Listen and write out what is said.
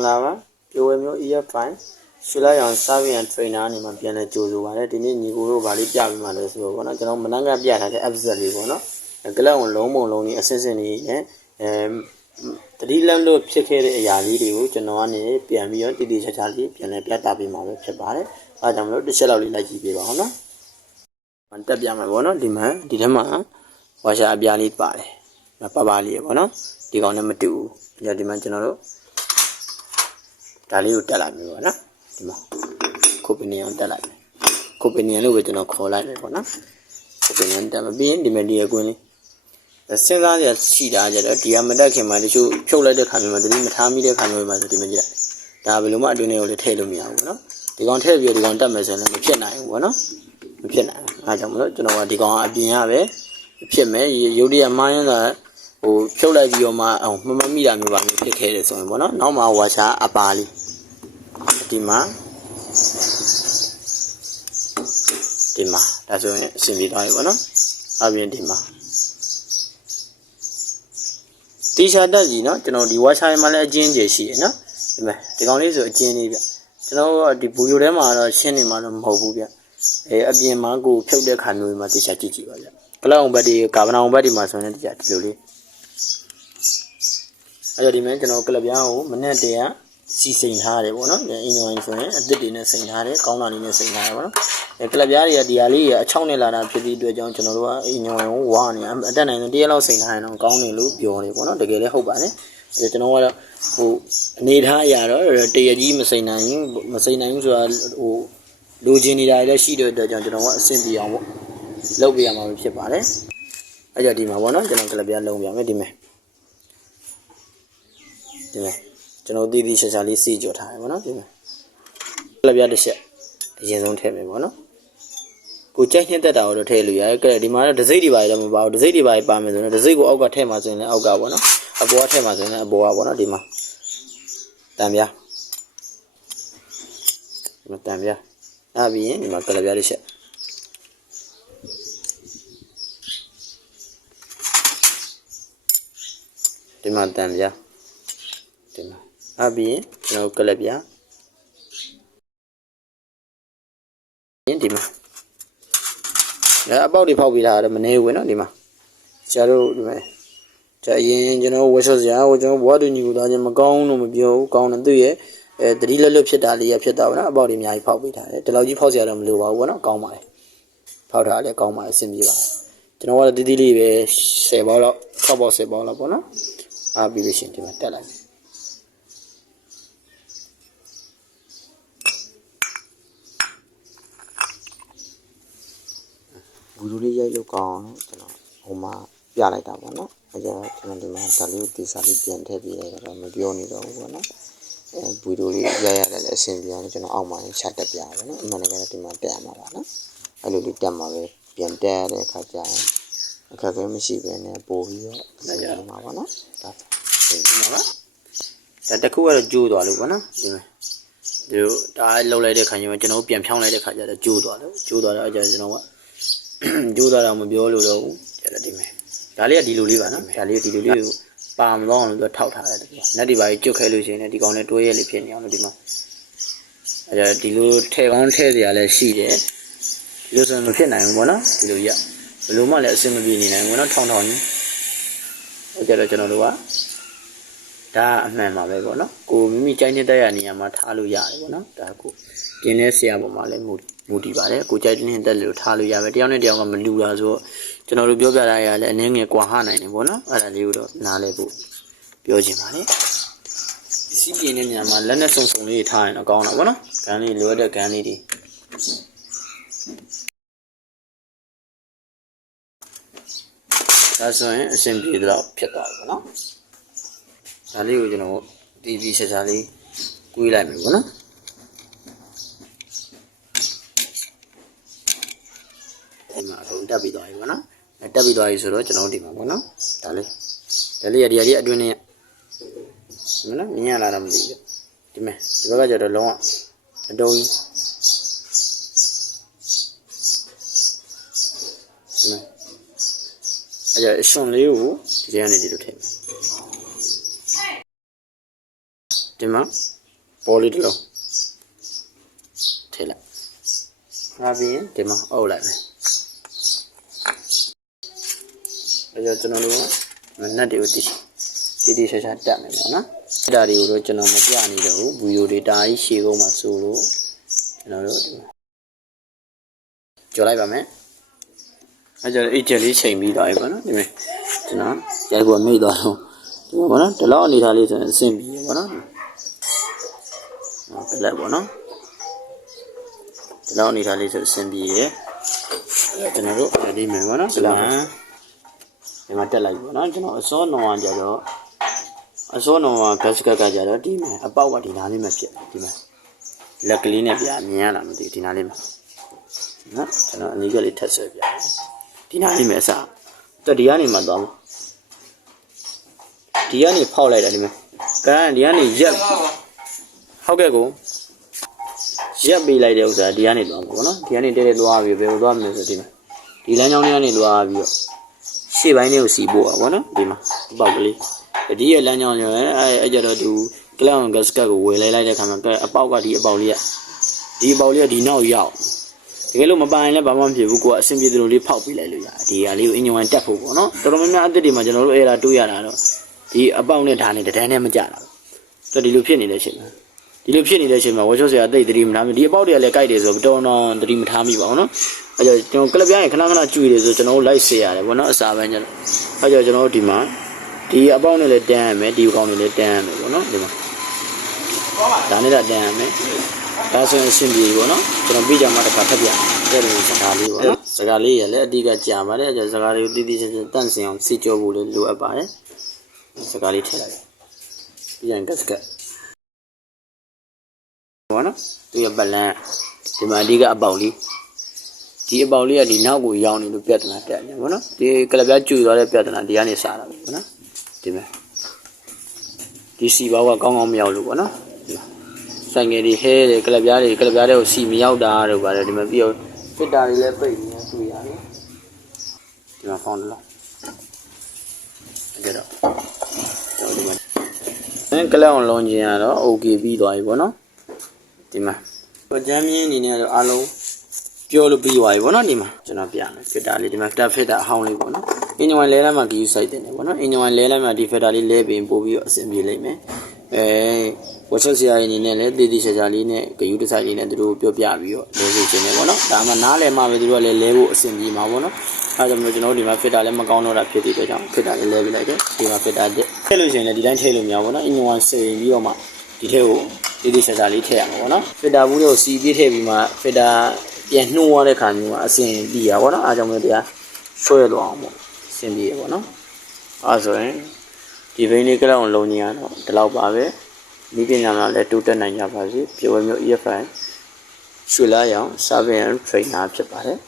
Minglava, Joemio EF5, Shula on Savian trainer in my piano Jozo, I didn't Niguro Valley Piavima, one of the Mananga Piana, absolutely one. A glow on Lomo Loni assassinate, the Dilando Picare Yali, which no one is Piamio, the Dijali, Piana Piatabima, Pepare, I don't know the shell like Gibana. And Tabiamavona, Dima, Didama, was a Bialit Pare, a Pavali, one, the Gonama 2, the Dimensional. Tali utalami wana, dima. Kopinian talami. Kopinian lu betul nak kolai ni wana. Kopinian talami bien di media guni. Sehingga dia sida aja dia menda kemana tu cakap dia kami macam ni, macam dia kami macam ni macam. Dah belum ada ni oleh thelu ni aku wana. Di kawan thelu dia di kawan tak macam ni, macam naik wana. Macam naik. Macam mana? Cuma di kawan abinya be, macam mana? Yudi amai anda. Oh, cakap dia mah, mama mira mi bami fikir so wana. Nama wajah apali. Dima, that's why Cindy Diana, Avian Dima. Tisha does, you know, the watch I Malay Ginger, she, no? The only so Jenny, you know, the Buyurema or Cinema Mobubia, a Abian Mango, killed the canoe, Matisha Chichi. Clown by the Cavana body mason and Jackie. I dimension of Calabiao, Manatea. Si Saint Harry, one of the influence, the dinner Saint Harry, Conan in Saint Harry. A Claviaria diali, a Chonela, pretty to John Chanova, in your own one, and then a deal Saint Harry on County Loop, you one of the Gale Hobane, the Genoa who need higher, or Tayaji Massain, who do Jenny Ida, she did the Janova, Cynthia, Lobiam of Chipare. I got him a one of the Clavian Lobiam, General Didi Shali see your time, one of them. Labia the ship. Yes, don't tell me one. Go check that out to tell you. I could demand the Zidi by them about the Zidi by Parmesan, the Zigo Oga Temas in Ogawana, a boa Temas in a boa one of Dima. Tamia. Tamia. I'll be in my Calabia ship. Dima Tamia. Abi, no Calabia. Intima. About the Poppy had a man winner, Dima. Shadow, you know, was what do you do? I'm gone, you gone and do it. The dealer looks at Ali up about him. I probably had the logic posium blue. I want to call my powder. I call my simula. Do you know what did he leave? Say about trouble, say about upon. I'll be listening to my tell us. Guru yellow corn, Oma, Yalai Davana, I just demand salute this Alipian Tabby, Medioni, and Buduri Yaya Sylvia, Alma, shut up Yavana, Managati Madamavana. I look at Damawe, Piantare, Kaja, a Kakamishi, and a Bovio, Mavana. That the cool Jude or Lugana, I low lady can you know, Pian Town lady Kaja, Jude, I just know what. Juda Ramubiolo, Teladime. Dalia di Lulivana, Dalia di Luliu, Palm long the tout had. Nadi by Jokelusin and the Gone to a Lipian on the Dima. The Lu take on Tesia, let's see there. Listen to Pena and Mona, Luya. Luma let's sing the Vini and Mona Town on. General Da Mamma Vegona, go me China Diana Mataluya, Daku. Genesia Male Moody Valley, go judging in the little Taluya, but the only day of Malula, so General Bioga and Name Guahana in Bona, and Ludo, Nalebu, Biojimani. See, in my Lennon only time a gone, one, can he load a candy? That's simply the Pieta, no? Sally, you know, TV Sally, we like me, no? David Ivana, a David is a roach and Odimana, Tally. Tally, a doing it. Near Adam League. Dime, the Vagaja alone, a doing. I shown you the energy to take. ဒီမှာပေါ်လေးတစ်လုံးထည့်လိုက်ငါပြီးရင်ဒီမှာအုပ်လိုက်မယ်အဲ့တော့ကျွန်တော်တို့မနက်တွေကိုတိရှာရှာတက်မယ်ပေါ့နော်အဲ့ဒါတွေကိုတော့ကျွန်တော်မပြနေတော့ဘူးဗီဒီယိုတွေဒါကြီးရှေ့ကုန်မှာဆိုလို့ကျွန်တော်တို့ကြော်လိုက်ပါမယ်အဲ့ကျတော့အိတ်ချက်လေးချိန်ပြီးသွားပြီပေါ့နော်ဒီမဲ့ကျွန်တော်ရိုက်ဖို့မိသွားတော့ဒီမှာပေါ့နော်ဒီလောက်အနေထားလေးဆိုရင်အဆင်ပြေပေါ့နော်ပြလိုက်ပေါ့နော်ဒီလောက်အနေထားလေးဆိုအဆင်ပြေရဲ့ကျွန်တော်တို့အဲ့ဒီမယ်ပေါ့နော်ဒီလောက်ဒီမှာတက်လိုက်ပေါ့နော်ကျွန်တော်အစောနွန်ကြတော့အစောနွန်ကဂတ်စကတ်ကကြတော့ဒီမယ်အပေါက်ကဒီနားလေးမှာဖြစ်ဒီမှာလက်ကလေးနဲ့ပြမြင်ရလားမသိဘူးဒီနားလေးမှာနော်ကျွန်တော်အနည်းကလေးထက်ဆွဲပြဒီနားလေးမှာအစားတော့ဒီကနေမှသွားမှာဒီကနေဖောက်လိုက်တာဒီမှာကဲဒီကနေရက်ဟုတ်ကဲ့ကိုရက်ပေးလိုက်တဲ့ဥစ္စာဒီကနေသွားမှာပေါ့နော်ဒီကနေတဲတဲသွားပြီးဘယ်လိုသွားမလဲဆိုဒီမှာဒီလမ်းကြောင်းလေးကနေသွားပြီးတော့ရှေ့ပိုင်းလေးကိုစီပို့ပါပေါ့နော်ဒီမှာပေါက်ကလေးဒီရဲ့လမ်းကြောင်းရောအဲ့ကြတော့သူကလောင်ဂတ်စကတ်ကိုဝယ်လိုက်တဲ့ခါမှာအပေါက်ကဒီအပေါက်လေးကဒီနောက်ရောက်တကယ်လို့မပိုင်လည်းဘာမှမဖြစ်ဘူးကိုကအဆင်ပြေသလိုလေးဖောက်ပေးလိုက်လို့ရတယ်ဒီဟာလေးကိုအင်ဂျင်ဝင်တက်ဖို့ပေါ့နော်တော်တော်များများအသစ်တွေမှာကျွန်တော်တို့အဲ့ဒါတွေးရတာတော့ဒီအပေါက်နဲ့ဓာတ်နဲ့တန်းနဲ့မကြတာတော့ဒီလိုဖြစ်နေတဲ့အချိန်မှာဝါချောဆရာတိတ်သတိမထားမိဒီအပေါက်တွေကလည်းကြိုက်တယ်ဆိုတော့တော်သတိမထားမိပါဘူးနော်အဲ့ကြောင့်ကျွန်တော်ကလပ်ပြားရင်ခဏကျွေတယ်ဆိုကျွန်တော်တို့လိုက်စေရတယ်ပေါ့နော်အစာပိုင်းကျတော့အဲ့ကြောင့်ကျွန်တော်တို့ဒီမှာဒီအပေါက်နဲ့လည်းတန်းရမယ်ဒီအကောင်နဲ့လည်းတန်းရမယ်ပေါ့နော်ဒီမှာဒါနဲ့တန်းရမယ်ဒါဆိုရင်အဆင်ပြေပေါ့နော်ကျွန်တော်ပြီးကြမှာတစ်ခါထပ်ပြတဲ့လိုစကားလေးပေါ့နော်စကားလေးရလည်းအတိကကြာပါတယ်အဲ့ကြောင့်စကားလေးကိုတိချင်းတန့်စင်အောင်စစ်ကြောဖို့လည်းလိုအပ်ပါတယ်စကားလေးထည့်လိုက်ပြန်ကတ်စကတ်ပေါ့နော်သူရပလန်ဒီမှာအဓိကအပေါက်လေးဒီအပေါက်လေးကဒီနောက်ကိုရောင်းနေလို့ပြဿနာတက်နေပေါ့နော်ဒီကလပ်ပြားကျွေသွားတဲ့ပြဿနာဒီကနေစတာပဲပေါ့နော်ဒီမှာဒီစီဘောက်ကကောင်းမရောက်လို့ပေါ့နော်ဆိုင်ငယ်တွေဟဲတယ်ကလပ်ပြားတွေကိုစီမရောက်တာတို့ပါတယ်ဒီမှာပြီးတော့ဖစ်တာတွေလည်းပိတ်နေတွေ့ရတယ်ဒီမှာဖောင်းလို့အဲ့တော့ဒီမှာကလပ်အောင်လုံးခြင်းကတော့ okay ပြီးသွားပြီပေါ့နော်ဒီမှာကြမ်းမြင်းအနေနဲ့တော့အားလုံးပြောလို့ပြီးသွားပြီပေါ့နော်ဒီမှာကျွန်တော်ပြမယ်ဖစ်တာလေးဒီမှာတက်ဖစ်တာအဟောင်းလေးပေါ့နော်အင်ဂျင်ဝိုင်လဲလိုက်မှဂီယူစိုက်တယ်ပေါ့နော်အင်ဂျင်ဝိုင်လဲလိုက်မှဒီဖစ်တာလေးလဲပြီးပို့ပြီးတော့အဆင်ပြေလိမ့်မယ်ဝတ်ချက်ဆရာအနေနဲ့လည်းတည်တည်ချာချာလေးနဲ့ဂယူတဆိုင်လေးနဲ့သူတို့ပြောပြပြီးတော့လဲစေခြင်းနဲ့ပေါ့နော်ဒါမှနားလည်မှပဲသူတို့ကလည်းလဲဖို့အဆင်ပြေမှာပေါ့နော်အဲဒါကြောင့်ကျွန်တော်တို့ဒီမှာဖစ်တာလည်းမကောင်းတော့တာဖြစ်တဲ့အတွက်ကြောင့်ဖစ်တာလည်းလဲပြီးလိုက်တယ်ဒီမှာဖစ်တာတက်ထည့်လို့ရှိရင်လည်းဒီတိုင်းထည့်လို့မရဘူးပေါ့နော်အင်ဂျင်ဝိုင်စိန်ပြီးတော့မှဒီထဲကိုတည်တည်ချာချာလေးထည့်ရမှာပေါ့နော်ဖစ်တာဘူးတွေကိုစီပြီးထည့်ပြီးမှဖစ်တာပြန်နှိုးရတဲ့ခါမျိုးကအဆင်ပြေရပါတော့အားကြောင့်မလို့တရားဆွဲသွားအောင်ပေါ့အဆင်ပြေရပါတော့အဲဆိုရင်ဒီဘိန်းလေးကလောက်အောင်လုံးနေရတော့ဒီလောက်ပါပဲဒီပညာမှာလည်းတိုးတက်နိုင်ကြပါစေပြောမျိုး EFI ရွှေလာရောင် Surveillance Trainer ဖြစ်ပါတယ်